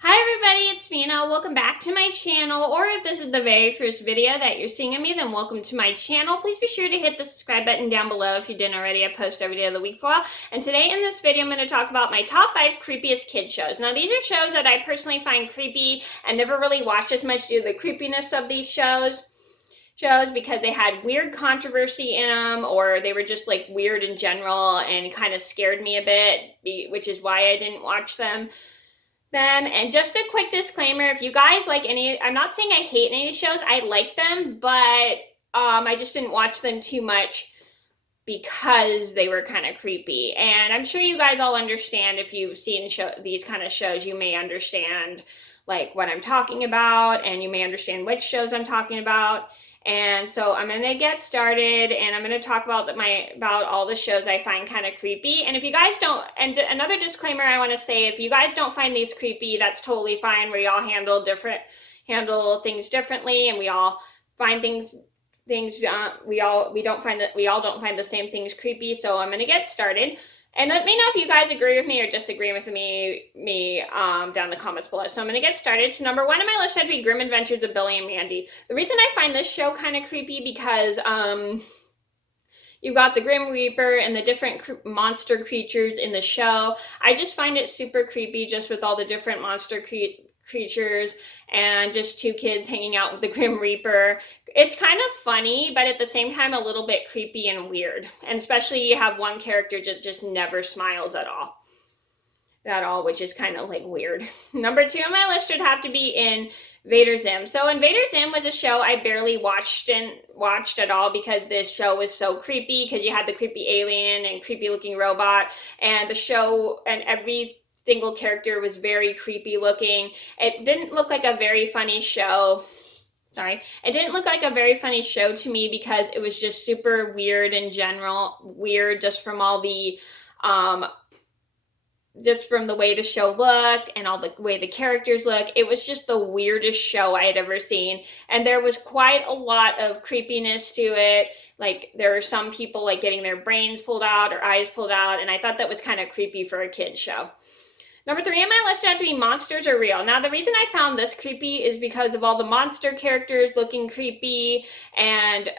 Hi everybody, it's Mena. Welcome back to my channel, or if this is the very first video that you're seeing of me, then welcome to my channel. Please be sure to hit the subscribe button down below if you didn't already. I post every day of the week for a while. And today in this video, I'm going to talk about my top 5 creepiest kid shows. Now these are shows that I personally find creepy and never really watched as much due to the creepiness of these shows because they had weird controversy in them, or they were just like weird in general and kind of scared me a bit, which is why I didn't watch them. And just a quick disclaimer, if you guys like I'm not saying I hate any of these shows, I like them, but I just didn't watch them too much because they were kind of creepy. And I'm sure you guys all understand, if you've seen these kind of shows, you may understand like what I'm talking about, and you may understand which shows I'm talking about. And so I'm going to get started, and I'm going to talk about all the shows I find kind of creepy. And if you guys don't, and another disclaimer I want to say, if you guys don't find these creepy, that's totally fine. We all handle things differently, and we all find we all don't find the same things creepy. So I'm going to get started. And let me know if you guys agree with me or disagree with me down in the comments below. So I'm going to get started. So number 1 on my list had to be Grim Adventures of Billy and Mandy. The reason I find this show kind of creepy because you've got the Grim Reaper and the different monster creatures in the show. I just find it super creepy just with all the different monster creatures and just 2 kids hanging out with the Grim Reaper. It's kind of funny, but at the same time a little bit creepy and weird. And especially you have one character that just never smiles at all, which is kind of like weird. Number 2 on my list would have to be Invaders Zim. So Invaders Zim was a show I barely watched at all because this show was so creepy, because you had the creepy alien and creepy looking robot, and the show and every single character was very creepy looking. It didn't look like a very funny show. It didn't look like a very funny show to me because it was just super weird in general. Weird just from all the just from the way the show looked and all the way the characters look. It was just the weirdest show I had ever seen. And there was quite a lot of creepiness to it. Like there were some people like getting their brains pulled out or eyes pulled out. And I thought that was kind of creepy for a kid's show. Number 3 on my list had to be Monsters Are Real. Now, the reason I found this creepy is because of all the monster characters looking creepy, and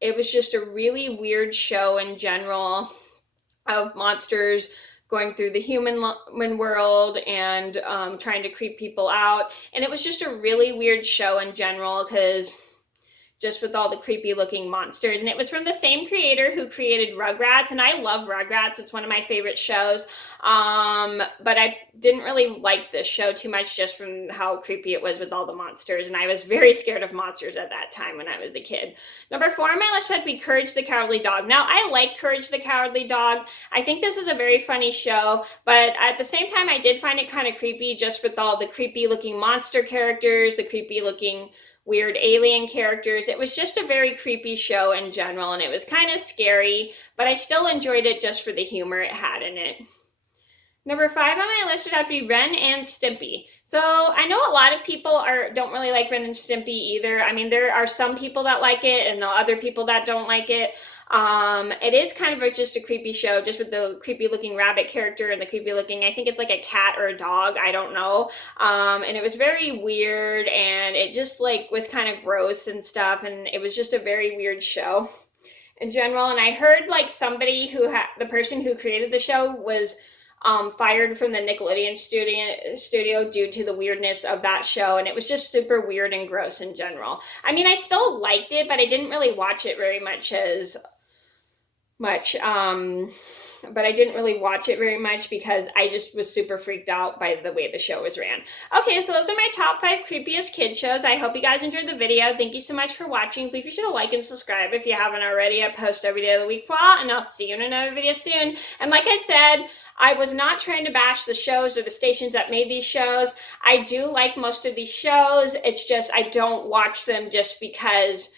it was just a really weird show in general of monsters going through the human world and trying to creep people out. And it was just a really weird show in general because just with all the creepy looking monsters. And it was from the same creator who created Rugrats, and I love Rugrats. It's one of my favorite shows. But I didn't really like this show too much just from how creepy it was with all the monsters, and I was very scared of monsters at that time when I was a kid. Number 4 on my list had to be Courage the Cowardly Dog. Now, I like Courage the Cowardly Dog. I think this is a very funny show, but at the same time, I did find it kind of creepy just with all the creepy looking monster characters, the creepy looking weird alien characters. It was just a very creepy show in general, and it was kind of scary, but I still enjoyed it just for the humor it had in it. Number 5 on my list would have to be Ren and Stimpy. So I know a lot of people don't really like Ren and Stimpy either. I mean, there are some people that like it and other people that don't like it. It is kind of just a creepy show, just with the creepy looking rabbit character and the creepy looking, I think it's like a cat or a dog, I don't know. And it was very weird, and it just like was kind of gross and stuff, and it was just a very weird show in general. And I heard like somebody the person who created the show was fired from the Nickelodeon studio due to the weirdness of that show, and it was just super weird and gross in general. I mean, I still liked it, but I didn't really watch it very much but I didn't really watch it very much because I just was super freaked out by the way the show was ran. Okay, so those are my top 5 creepiest kid shows. I hope you guys enjoyed the video. Thank you so much for watching. Please be sure to like and subscribe if you haven't already. I post every day of the week for all, and I'll see you in another video soon. And like I said, I was not trying to bash the shows or the stations that made these shows. I do like most of these shows. It's just I don't watch them just because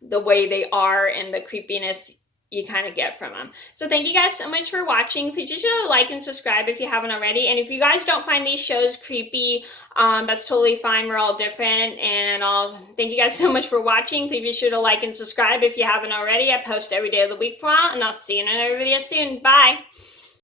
the way they are and the creepiness you kind of get from them. So thank you guys so much for watching. Please be sure to like and subscribe if you haven't already. And if you guys don't find these shows creepy, that's totally fine. We're all different. And thank you guys so much for watching. Please be sure to like and subscribe if you haven't already. I post every day of the week for all, and I'll see you in another video soon. Bye.